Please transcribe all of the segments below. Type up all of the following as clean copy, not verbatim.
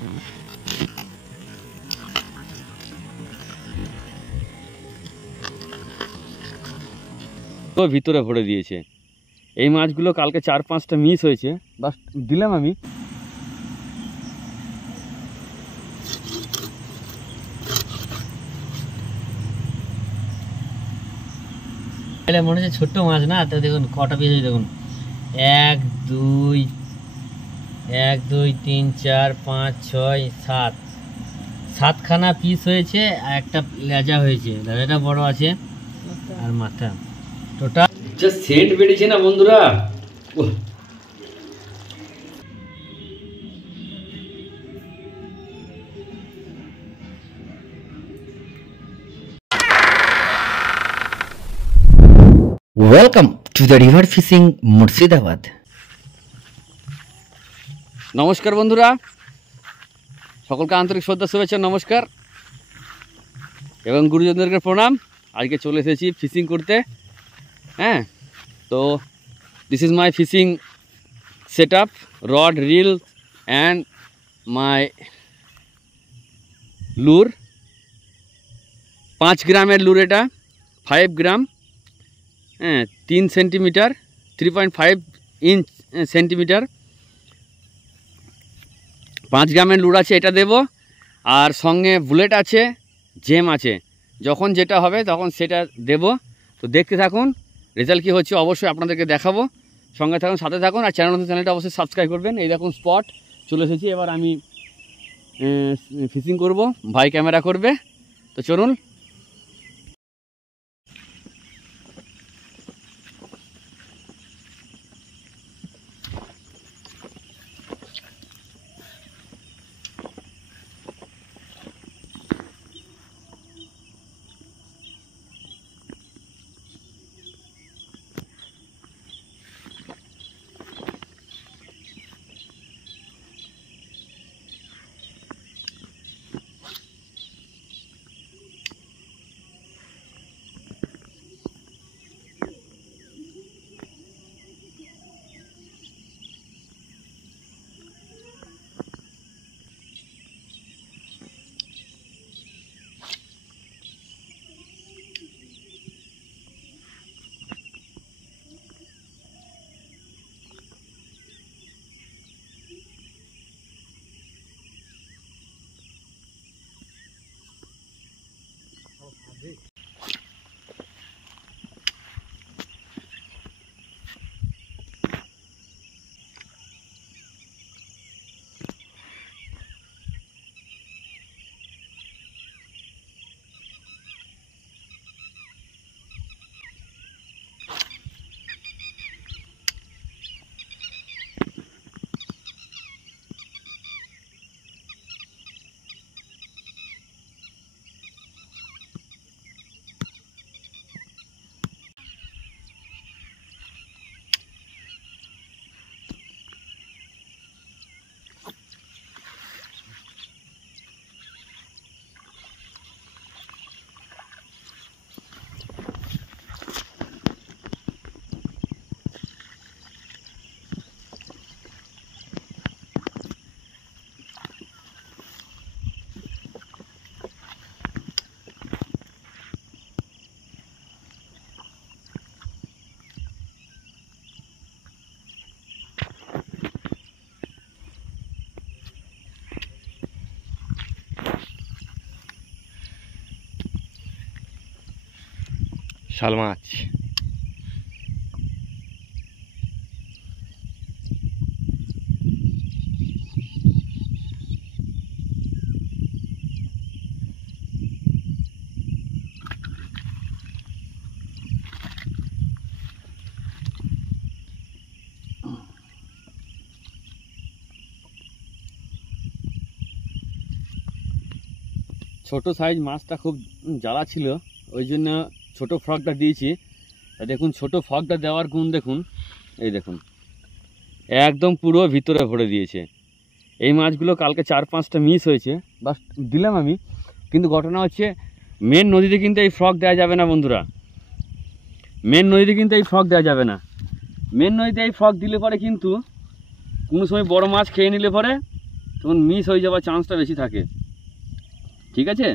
তো ভিতরে ভরে দিয়েছে। এই মাছগুলো কালকে 4-5টা মিস হয়েছে, বাস দিলাম আমি। মনে হচ্ছে ছোট্ট মাছ না, তো দেখুন কটা পিস হয়েছে দেখুন, 1 2 1 2 3 4 5 6 7 7খানা পিস হয়েছে, আর একটা লেজা হয়েছে, লেজাটা বড় আছে আর মাথা। টোটাল যা সেন্ট বেরিয়েছে না বন্ধুরা, welcome to the river fishing Murshidabad. নমস্কার বন্ধুরা, সকলকে আন্তরিক শ্রদ্ধা, শুভেচ্ছা, নমস্কার এবং গুরুজনদেরকে প্রণাম। আজকে চলে এসেছি ফিশিং করতে। হ্যাঁ, তো this is my fishing set up, rod, reel and my lure. 5 গ্রামের লুর, এটা 5 গ্রাম, হ্যাঁ 3 সেন্টিমিটার, 3.5 ইঞ্চ সেন্টিমিটার, 5 গ্রামের লুর আছে, এটা দেব। আর সঙ্গে বুলেট আছে, জেম আছে, যখন যেটা হবে তখন সেটা দেব। তো দেখতে থাকুন, রেজাল্ট কী হচ্ছে অবশ্যই আপনাদেরকে দেখাবো। সঙ্গে থাকুন, সাথে থাকুন, আর চ্যানেলটা অবশ্যই সাবস্ক্রাইব করবেন। এই দেখুন স্পট চলে এসেছি, এবার আমি ফিশিং করব, ভাই ক্যামেরা করবে। তো চলুন। শাল মাছ, ছোট সাইজ মাছটা খুব জ্বালা ছিল, ওই জন্য ছোট ফ্রকটা দিয়েছি। দেখুন ছোট ফ্রকটা দেওয়ার গুণ দেখুন, এই দেখুন একদম পুরো ভিতরে ভরে দিয়েছে। এই মাছগুলো কালকে 4-5টা মিস হয়েছে, বাস দিলাম আমি। কিন্তু ঘটনা হচ্ছে, মেন নদীতে কিন্তু এই ফ্রক দেওয়া যাবে না বন্ধুরা, মেন নদীতে কিন্তু এই ফ্রক দেওয়া যাবে না। মেন নদীতে এই ফ্রক দিলে পরে কিন্তু কোনো সময় বড় মাছ খেয়ে নিলে পরে তখন মিস হয়ে যাওয়ার চান্সটা বেশি থাকে। ঠিক আছে,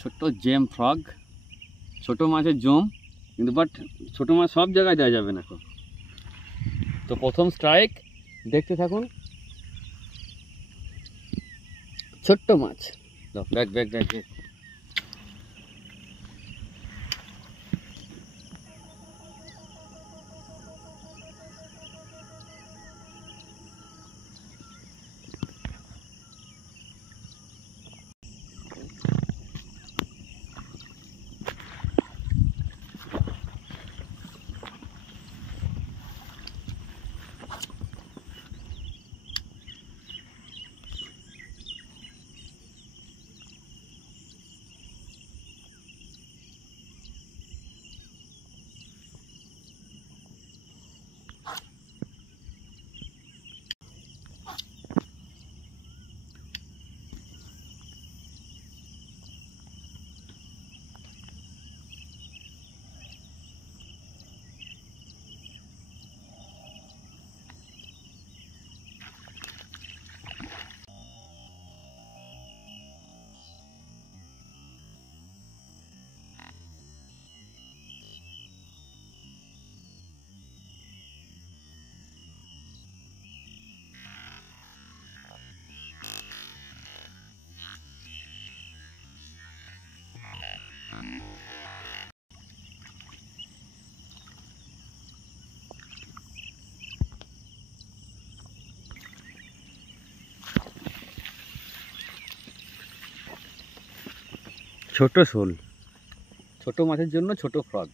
ছোট্ট জেম ফ্রগ, ছোট মাছের জম, কিন্তু বাট ছোট মাছ সব জায়গায় দেওয়া যাবে না। তো প্রথম স্ট্রাইক, দেখতে থাকুন। ছোট্ট মাছ, ব্যাক ব্যাক ব্যাক ব্যাক। ছোট শোল, ছোট মাছের জন্য ছোট ফ্রগ।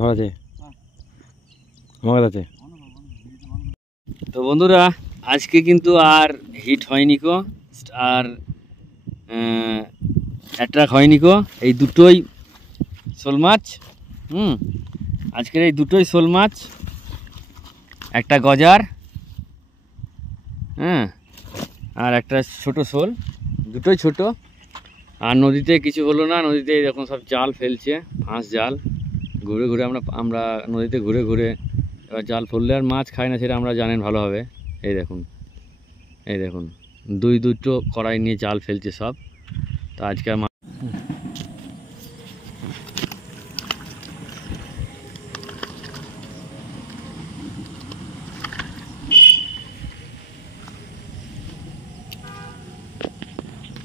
ভালো আছে আমার কাছে। তো বন্ধুরা, আজকে কিন্তু আর হিট হয়নি কো, আর অ্যাট্রাক্ট হয়নি কো। এই দুটোই শোল মাছ। আজকের এই দুটোই শোল মাছ, একটা গজার, হ্যাঁ, আর একটা ছোট শোল, দুটোই ছোট। আর নদীতে কিছু হলো না, নদীতে এরকম সব জাল ফেলছে, ফাঁস জাল, ঘুরে ঘুরে আমরা আমরা নদীতে ঘুরে ঘুরে এবার জাল ফেললে আর মাছ খায় না, সেটা আমরা জানেন ভালোভাবে। এই দেখুন, এই দেখুন, দুটো কড়াই নিয়ে জাল ফেলছে সব। তো আজকে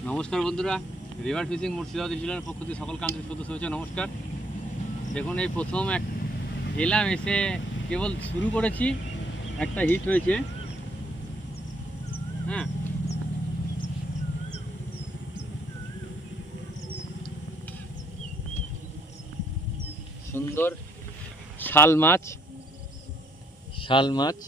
নমস্কার বন্ধুরা, রিভার ফিশিং মুর্শিদাবাদ জেলার পক্ষ থেকে সকল কান্ট্রির সদস্য হয়েছে নমস্কার। দেখুন এই প্রথম এলাম, এসে কেবল শুরু করেছি, একটা হিট হয়েছে। হ্যাঁ, সুন্দর শাল মাছ, শাল মাছ।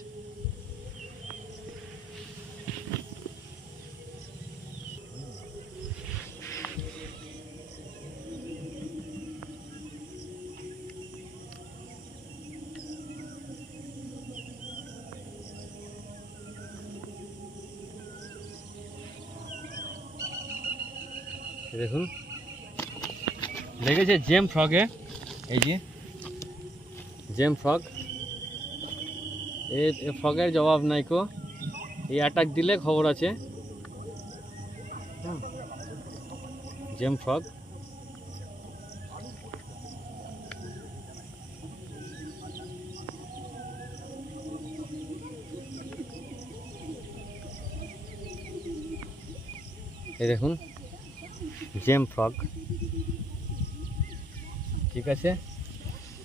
দেখুন লেগেছে জেম ফ্রগে, এই যে জেম ফ্রগ। এই ফ্রগের জবাব নাই কো, এই অ্যাটাক দিলে খবর আছে। জেম ফ্রগ এই দেখুন, জেম ফ্রগ। ঠিক আছে,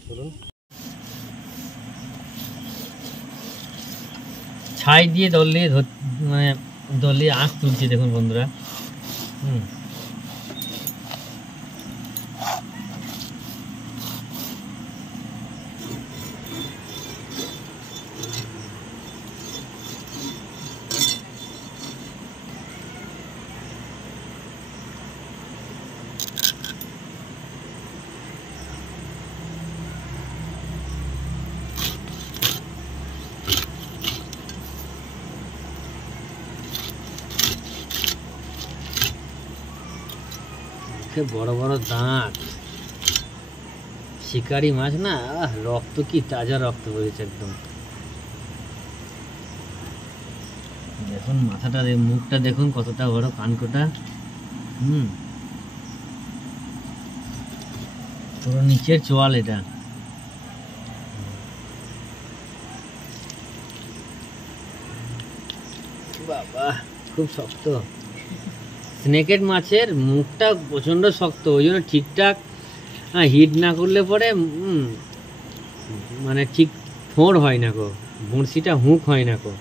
চলুন। ছাই দিয়ে দল দিয়ে মানে দল দিয়ে আঁশ তুলছে দেখুন বন্ধুরা। বড় বড় দাঁত, শিকারি মাছ না, রক্ত কি তাজা রক্ত বেরিয়েছে একদম। দেখুন মাথাটা, মুখটা দেখুন কতটা বড়, কানকোটা। পুরো নিচের চোয়াল এটা। বাবা খুব শক্ত। স্নেকেট মাছের মুখটা প্রচণ্ড শক্ত, ওই জন্য ঠিকঠাক হিট না করলে পরে মানে ঠিক ফোঁড় হয় না গো, বড়শিটা হুক হয় না গো।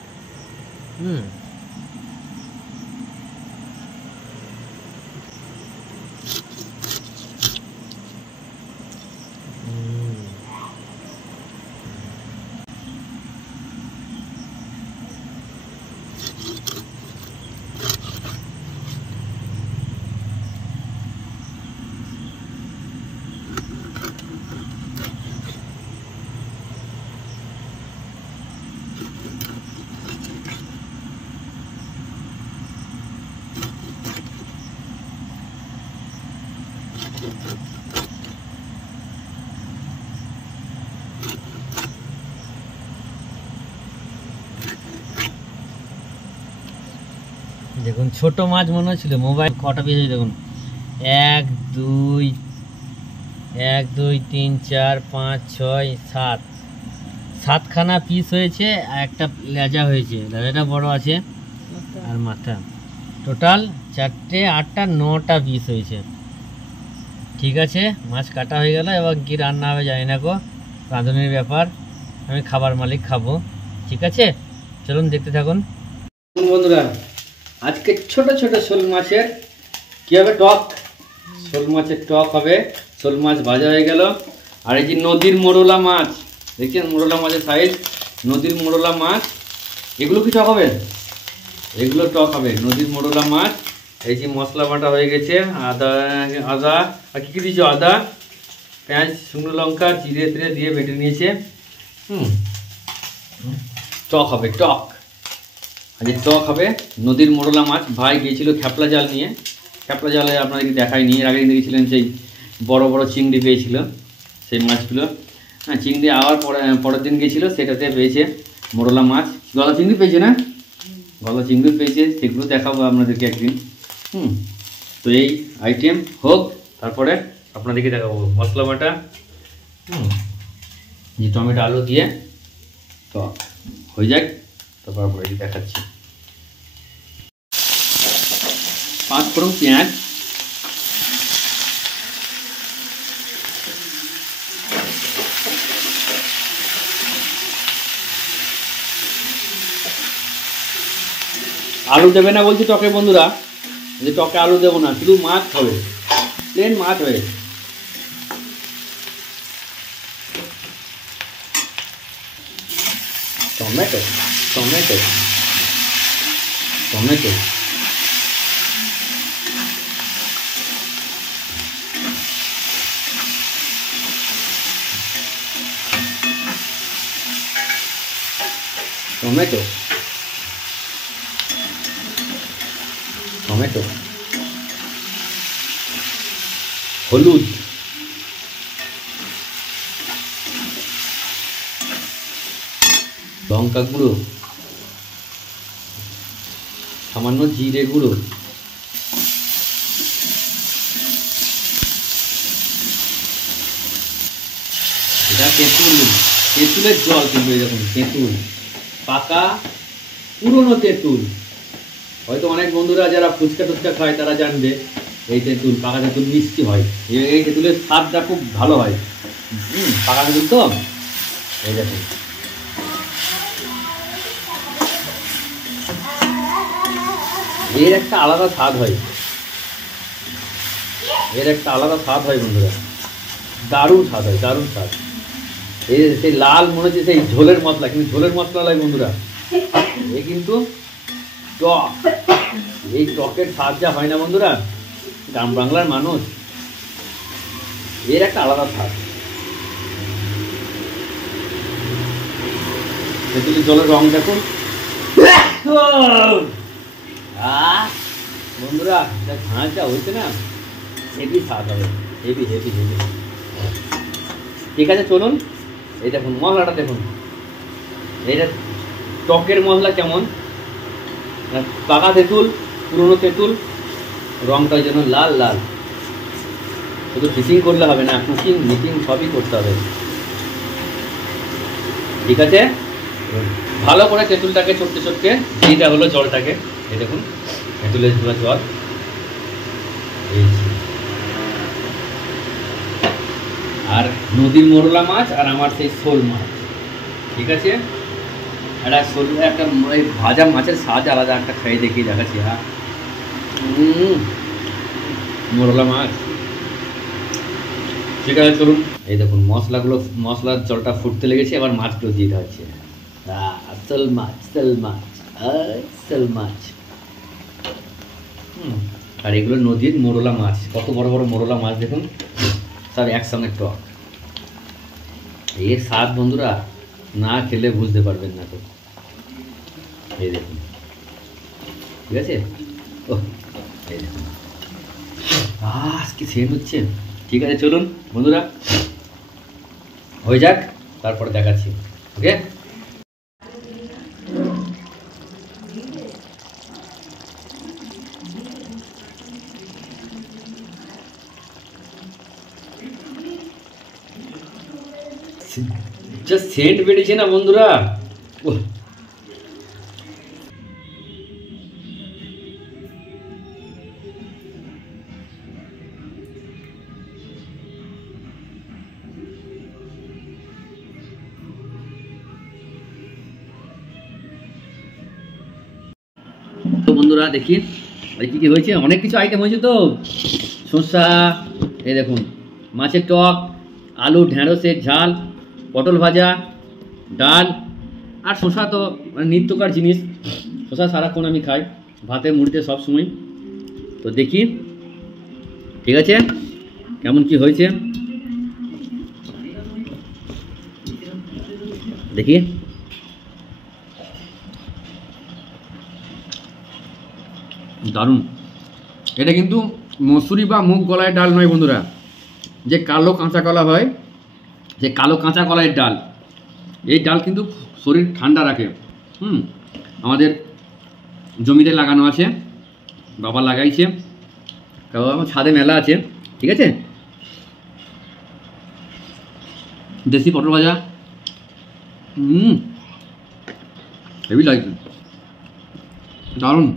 দেখুন ছোট মাছ মনে হচ্ছিল, মোবাইল কটা পিস হয়েছে দেখুন, 1 2 1 2 3 4 5 6 7 7খানা পিস হয়েছে, আর একটা লেজা হয়েছে, লেজাটা বড় আছে, আর মাথা। টোটাল 4টে 8টা 9টা পিস হয়েছে। ঠিক আছে, মাছ কাটা হয়ে গেল, এবার কি রান্না হবে জানি না গো, রাঁধুনির ব্যাপার, আমি খাবার মালিক, খাবো। ঠিক আছে, চলুন দেখতে থাকুন বন্ধুরা। আজকে ছোট ছোট শোল মাছের কি হবে, টক। শোল মাছের টক হবে, শোল মাছ ভাজা হয়ে গেল। আর এই যে নদীর মোরলা মাছ, দেখছেন মোরলা মাছের সাইজ, নদীর মোরলা মাছ, এগুলো কি টক হবে? এগুলো টক হবে, নদীর মোরলা মাছ। এই যে মশলা বাটা হয়ে গেছে, আদা আদা আর কী কী দিয়েছো, আদা পেঁয়াজ শুকনো লঙ্কা জিরে টিরে দিয়ে বেটে নিয়েছে। টক হবে, টক। আজ টক হবে, নদীর মোরলা মাছ। ভাই গিয়েছিল খ্যাপলা জাল নিয়ে, খ্যাপলা জালে আপনাদেরকে দেখায়নি, এর আগে দেখেছিলেন সেই বড় বড় চিংড়ি পেয়েছিল। সেই মাছগুলো। হ্যাঁ, চিংড়ি আবার পরের দিন গেছিলো, সেটাতে পেয়েছে মোরলা মাছ, গলা চিংড়ি পেয়েছে না, গলা চিংড়ি পেয়েছে, সেগুলো দেখাবো আপনাদেরকে একদিন। তো এই আইটেম হোক, তারপরে আপনাদেরকে দেখাবো মশলা বাটা, যে টমেটো আলু দিয়ে তো হয়ে যাক, তারপর আপনাকে দেখাচ্ছি। 5 ফোড়ন পেঁয়াজ, আলু দেবে না বলছি টকে বন্ধুরা, যে টকে আলু দেবো না, শুধু মাছ হবে, প্লেন মাছ হবে। Tomato tomato tomato tomato tomato, হলুদ, লঙ্কা গুঁড়ো, সামান্য জিরে গুঁড়ো, এটা তেঁতুলের জল, কিন্তু এরকম তেঁতুল, পাকা পুরনো তেঁতুল। হয়তো অনেক বন্ধুরা যারা ফুচকা টুচকা খায় তারা জানবে, এই তেঁতুল, পাকা তেঁতুল মিষ্টি হয়, এই তেঁতুলের স্বাদটা খুব ভালো হয়। পাকা তেঁতুল তো, এই দেখুন। এর একটা আলাদা স্বাদ হয়, এর একটা আলাদা স্বাদ হয় বন্ধুরা, দারুণ স্বাদ হয়, দারুণ স্বাদ। এই সেই লাল মনে হচ্ছে সেই ঝোলের মশলা, কিন্তু ঝোলের মশলা নয় বন্ধুরা, এ কিন্তু টক। এই টকের স্বাদ যা হয় না বন্ধুরা, গ্রাম বাংলার মানুষ, এর একটা আলাদা স্বাদ। তেঁতুলের জলের রং দেখুন বন্ধুরা, যা ঘাস যা হয়েছে না, হেভি স্বাদ হবে, হেভি হেভি হেভি। ঠিক আছে, চলুন এই দেখুন মশলাটা দেখুন, এইটা টকের মশলা কেমন, পাকা তেঁতুল, পুরনো তেঁতুল, রংটা যেন লাল লাল। শুধু ফিশিং করলে হবে না, কুকিং মিটিং সবই করতে হবে। ঠিক আছে, ভালো করে তেঁতুলটাকে চটকে চটকে দিতে হলো জলটাকে, এই দেখুন তেঁতুলের জল, আর নদীর মোরলা মাছ আর আমার সেই শোল মাছ। ঠিক আছে, একটা শোল, একটা ভাজা মাছের স্বাদ আলাদা, একটা খাই দেখি দেখাচ্ছি। হ্যাঁ, মোরলা মাছ। ঠিক আছে, চলুন এই দেখুন মশলাগুলো, মশলার জলটা ফুটতে লেগেছে, এবার মাছগুলো দিয়ে দেওয়া হচ্ছে। আসল মাছ, আসল মাছ, আসল মাছ। আর এগুলো নদীর মোরলা মাছ, কত বড় বড় মোরলা মাছ দেখুন, সব একসঙ্গে টক। এর স্বাদ বন্ধুরা না খেলে বুঝতে পারবেন না। তো এই দেখুন, ঠিক আছে, ও এই দেখুন কি সেন্ট হচ্ছে। ঠিক আছে, চলুন বন্ধুরা হয়ে যাক, তারপরে দেখাচ্ছি। ওকে, যা সেন্ট বেরিয়েছে না বন্ধুরা, তো বন্ধুরা দেখি কি কি হয়েছে, অনেক কিছু আইটেম হয়েছে। তো শসা, এই দেখুন মাছের টক, আলু ঢেঁড়সের ঝাল, পটল ভাজা, ডাল, আর শসা তো নিত্যকার জিনিস, শসা সারাক্ষণ আমি খাই ভাতে মুড়িতে সব সময়। তো দেখি ঠিক আছে কেমন কি হয়েছে, দেখি। দারুণ। এটা কিন্তু মসুরি বা মুগ কলাই ডাল নয় বন্ধুরা, যে কালো কাঁচা কলা হয় যে কালো কাঁচা কলাইয়ের ডাল, এই ডাল কিন্তু শরীর ঠান্ডা রাখে। আমাদের জমিতে লাগানো আছে, বাবা লাগাইছে, তারপর আমার ছাদে মেলা আছে, ঠিক আছে। দেশি পটল ভাজা, হেভি লাগছে, দারুণ।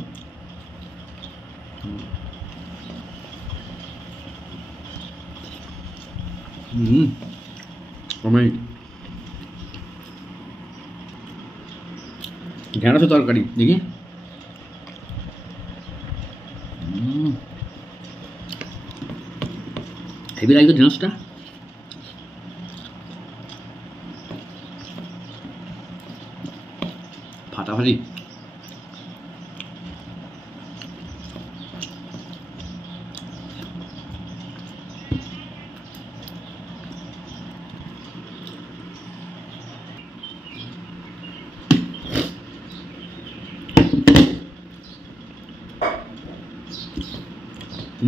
ঢেঁড়সের তরকারি দেখি, হেভি লাগছে ঢেঁড়সটা। ফাটাফাটি।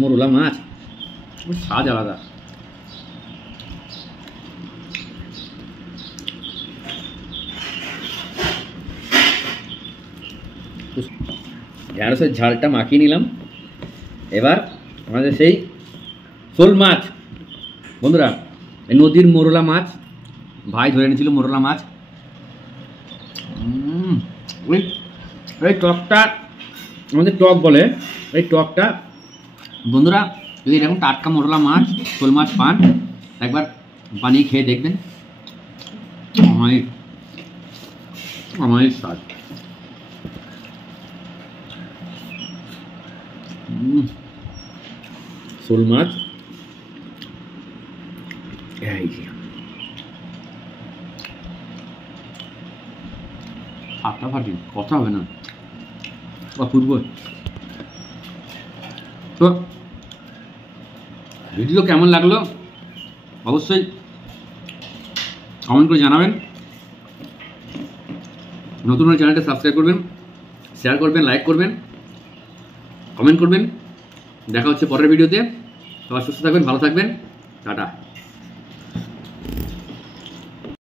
মোরলা মাছ স্বাদ আলাদা। ঢেঁড়সের ঝালটা মাখিয়ে নিলাম। এবার আমাদের সেই শোল মাছ, বন্ধুরা এই নদীর মোরলা মাছ, ভাই ধরে এনেছিল মোরলা মাছ। ওই টকটা, আমাদের টক বলে, এই টকটা বন্ধুরা যদি এরকম টাটকা মোরলা মাছ, শোল মাছ পান, একবার বানিয়ে খেয়ে দেখবেন, আমার স্বাদ। শোল মাছ ফাটাফাটি, কথা হবে না, অপূর্ব। তো ভিডিও কেমন লাগলো অবশ্যই কমেন্ট করে জানাবেন। নতুন হলে চ্যানেলটা সাবস্ক্রাইব করবেন, শেয়ার করবেন, লাইক করবেন, কমেন্ট করবেন। দেখা হচ্ছে পরের ভিডিওতে। সবাই সুস্থ থাকবেন, ভালো থাকবেন, টাটা।